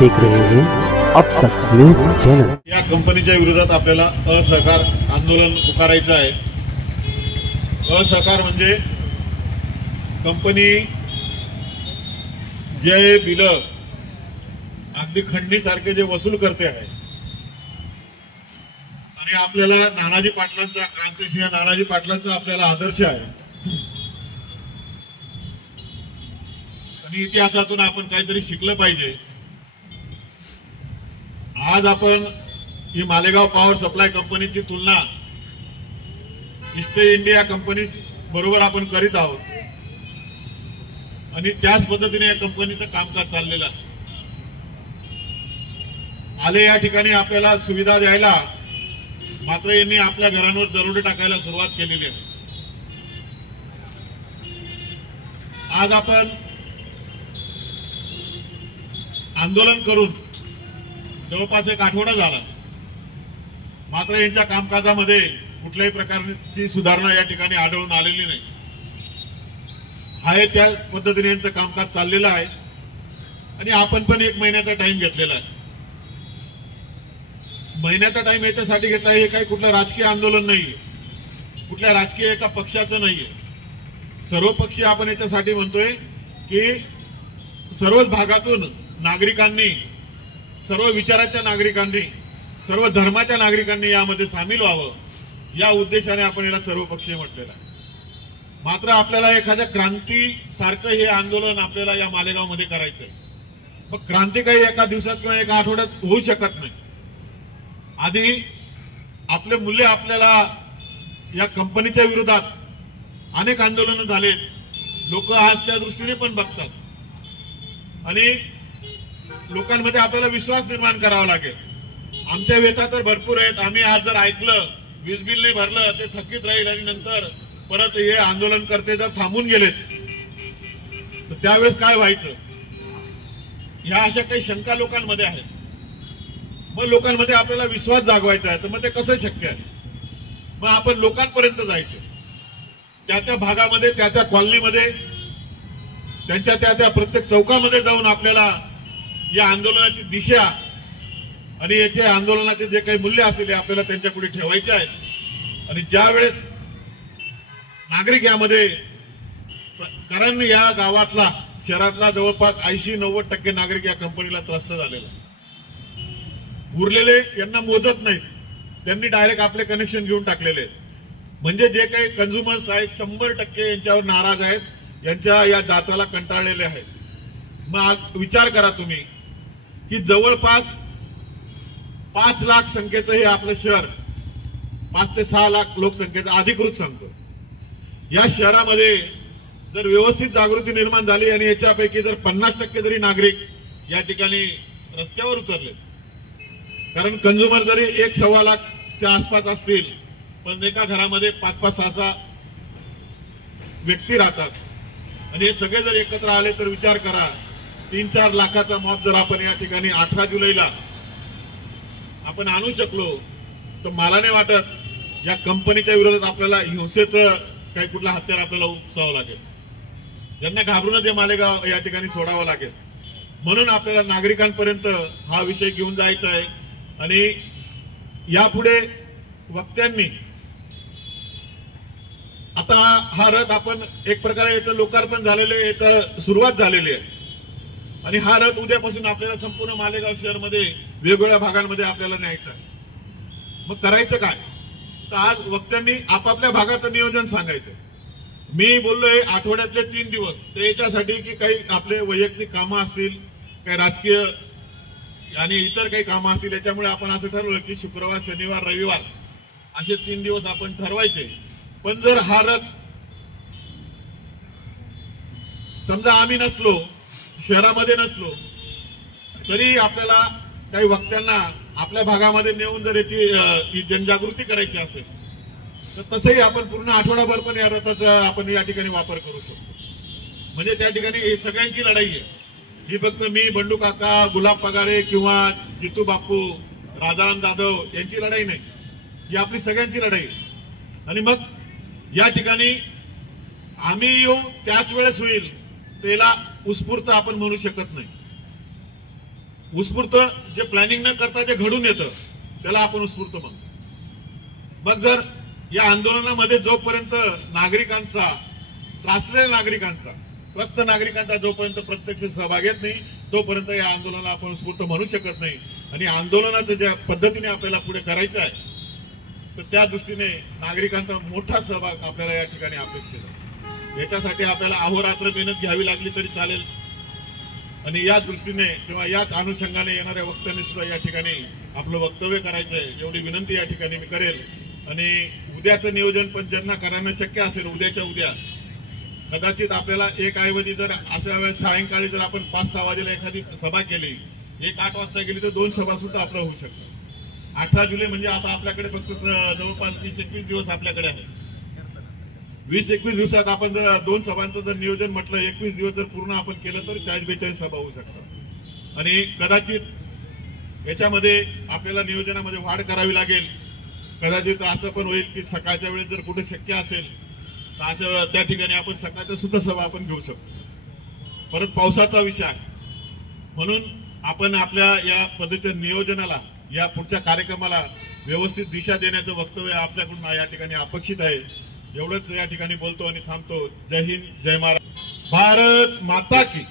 देख रहे हैं अब तक न्यूज चैनल। या कंपनीच्या विरोधात आपल्याला असहकार आंदोलन पुकारायचं आहे। असहकार म्हणजे कंपनी जे बिल अगदी खंडणीसारखे जे वसूल करते आहे आणि आपल्याला नानाजी पाटलांचा, क्रांतिसिंह नानाजी पाटलांचा आपल्याला आदर्श आहे आणि इतिहासातून आपण काहीतरी शिकलं पाहिजे। आज आपण ही मालेगाव पॉवर सप्लाय कंपनीची तुलना ईस्ट इंडिया कंपनी बरोबर आपण करीत आहोत आणि त्याच पद्धतीने या कंपनीचं कामकाज चाललेलं आहे। आले या ठिकाणी आपल्याला सुविधा द्यायला, मात्र यांनी आपल्या घरांवर दरोडे टाकायला सुरुवात केलेली आहे। आज आपण आंदोलन करून जवळपास एक आठवडा झाला, मात्र यांच्या कामकाजामध्ये कुठल्याही प्रकारची सुधारणा या ठिकाणी आढळून आलेली नाही आहे। त्या पद्धतीने यांचं कामकाज चाललेलं आहे आणि आपण पण एक महिन्याचा टाइम घेतलेला आहे। महिन्याचा टाइम याच्यासाठी घेतला, हे काही कुठलं राजकीय आंदोलन नाहीये, कुठल्या राजकीय एका पक्षाचं नाहीये। सर्व पक्षीय आपण याच्यासाठी म्हणतोय की सर्वच भागातून नागरिकांनी, सर्व विचाराच्या नागरिकांनी, सर्व धर्माच्या नागरिकांनी यामध्ये सामील व्हावं, या उद्देशाने आपण याला सर्वपक्षीय म्हटलेलं आहे। मात्र आपल्याला एखाद्या क्रांती सारखं हे आंदोलन आपल्याला या मालेगावमध्ये करायचंय। मग क्रांती काही एका दिवसात किंवा एका आठवड्यात होऊ शकत नाही। आधी आपले मूल्य, आपल्याला या कंपनीच्या विरोधात अनेक आंदोलन झालेत, लोक आज त्या दृष्टीने पण बघतात आणि लोकांमध्ये आपल्याला विश्वास निर्माण करावा लागेल। आमच्या व्यथा तर भरपूर आहेत। आम्ही आज जर ऐकलं वीज बिल नाही भरलं ते थकीत राहील आणि नंतर परत हे आंदोलन करते जर थांबून गेलेत तर त्यावेळेस काय व्हायचं, ह्या अशा काही शंका लोकांमध्ये आहेत। मग लोकांमध्ये आपल्याला विश्वास जागवायचा आहे, तर मग ते कसं शक्य आहे? मग आपण लोकांपर्यंत जायचं, त्या त्या भागामध्ये, त्या त्या कॉलनीमध्ये, त्यांच्या त्या त्या प्रत्येक चौकामध्ये जाऊन आपल्याला या आंदोलनाची दिशा आणि याचे आंदोलनाचे जे काही मूल्य असेल आपल्याला त्यांच्यापुढे ठेवायचे आहेत। आणि ज्या वेळेस नागरिक यामध्ये, कारण या गावातला, शहरातला जवळपास 80-90% नागरिक या कंपनीला त्रस्त झालेला, उरलेले यांना मोजत नाहीत, त्यांनी डायरेक्ट आपले कनेक्शन घेऊन टाकलेले आहेत। म्हणजे जे काही कन्झ्युमर्स आहेत 100% यांच्यावर नाराज आहेत, यांच्या या जाचाला कंटाळलेले आहेत। मग विचार करा तुम्ही की जवळपास 5 लाख संख्येचं हे आपलं शहर, 5 ते 6 लाख लोकसंख्येचं अधिकृत सांगतो। या शहरामध्ये जर व्यवस्थित जागृती निर्माण झाली आणि याच्यापैकी जर 50% जरी नागरिक या ठिकाणी रस्त्यावर उतरले, कारण कंझ्युमर जरी 1-1.25 लाखच्या आसपास असतील, पण एका घरामध्ये 5-5-6-6 व्यक्ती राहतात आणि हे सगळे जर एकत्र आले तर विचार करा, 3-4 लाखाचा मॉब जर आपण या ठिकाणी 18 जुलैला आपण आणू शकलो, तर मला नाही वाटत या कंपनीच्या विरोधात आपल्याला हिंसेचं काही कुठला हत्यार आपल्याला उपसावं लागेल। ज्यांना घाबरूनच हे मालेगाव या ठिकाणी सोडावं लागेल। म्हणून आपल्याला नागरिकांपर्यंत हा विषय घेऊन जायचा आहे आणि यापुढे वक्त्यांनी, आता हा रथ आपण एक प्रकारे याचं लोकार्पण झालेलं आहे, याचं सुरुवात झालेली आहे आणि हा रथ उद्यापासून आपल्याला संपूर्ण मालेगाव शहरमध्ये वेगवेगळ्या भागांमध्ये आपल्याला न्यायचा आहे। मग करायचं काय? तर आज वक्त्यांनी आपापल्या भागाचं नियोजन सांगायचं। मी बोललोय आठवड्यातले 3 दिवस, तर याच्यासाठी की काही आपले वैयक्तिक कामं असतील, काही राजकीय आणि इतर काही कामं असतील, याच्यामुळे आपण असं ठरवलं की शुक्रवार, शनिवार, रविवार असे 3 दिवस आपण ठरवायचे। पण जर हा रथ समजा आम्ही नसलो, शहरामध्ये नसलो, तरी आपल्याला काही वक्त्यांना आपल्या भागामध्ये नेऊन जर याची जनजागृती करायची असेल, तर तसंही आपण पूर्ण आठवडाभर पण या रथाचा आपण या ठिकाणी वापर करू शकतो। म्हणजे त्या ठिकाणी ही सगळ्यांची लढाई आहे, ही फक्त मी, बंडू काका, गुलाब पगारे किंवा जितू बापू, राजाराम जाधव यांची लढाई नाही, ही आपली सगळ्यांची लढाई आहे। आणि मग या ठिकाणी आम्ही येऊ त्याच वेळेस होईल, त्याला उत्स्फूर्त आपण म्हणू शकत नाही। उत्स्फूर्त जे प्लॅनिंग न करता जे घडून येतं त्याला आपण उत्स्फूर्त म्हणतो. मग जर या आंदोलनामध्ये जोपर्यंत नागरिकांचा, त्रासलेल्या नागरिकांचा, त्रस्त नागरिकांचा जोपर्यंत प्रत्यक्ष सहभाग येत नाही तोपर्यंत या आंदोलनाला आपण उत्स्फूर्त म्हणू शकत नाही. आणि आंदोलनाचं ज्या पद्धतीने आपल्याला पुढे करायचं आहे तर त्या दृष्टीने नागरिकांचा मोठा सहभाग आपल्याला या ठिकाणी अपेक्षित आहे. याच्यासाठी आपल्याला अहोरात्र मेहनत घ्यावी लागली तरी चालेल. आणि या दृष्टीने किंवा याच अनुषंगाने येणाऱ्या वक्त्यांनी सुद्धा या ठिकाणी आपलं वक्तव्य करायचंय एवढी विनंती या ठिकाणी मी करेल. आणि उद्याचं नियोजन पण ज्यांना करणं शक्य असेल उद्याच्या उद्या कदाचित आपल्याला एक ऐवजी जर अशा वेळेस सायंकाळी जर आपण 5-6 वाजेला एखादी सभा केली, 1-8 वाजता गेली तर 2 सभा सुद्धा आपलं होऊ शकतं. 18 जुलै म्हणजे आता आपल्याकडे फक्त जवळपास 20-21 दिवस आपल्याकडे आहे. 20-21 दिवसात आपण जर 2 सभांचं जर नियोजन म्हटलं 21 दिवस जर पूर्ण आपण केलं तर 40-42 सभा होऊ शकतात. आणि कदाचित याच्यामध्ये आपल्याला नियोजनामध्ये वाढ करावी लागेल. कदाचित असं पण होईल की सकाळच्या वेळेस जर कुठे शक्य असेल तर अशा त्या ठिकाणी आपण सकाळच्या सुद्धा सभा आपण घेऊ शकतो. परत पावसाचा विषय आहे म्हणून आपण आपल्या या पद्धतीच्या नियोजनाला, या पुढच्या कार्यक्रमाला व्यवस्थित दिशा देण्याचं वक्तव्य आपल्याकडून या ठिकाणी अपेक्षित आहे. एवढंच या ठिकाणी बोलतो आणि थांबतो. जय हिंद, जय महाराष्ट्र, भारत माता की.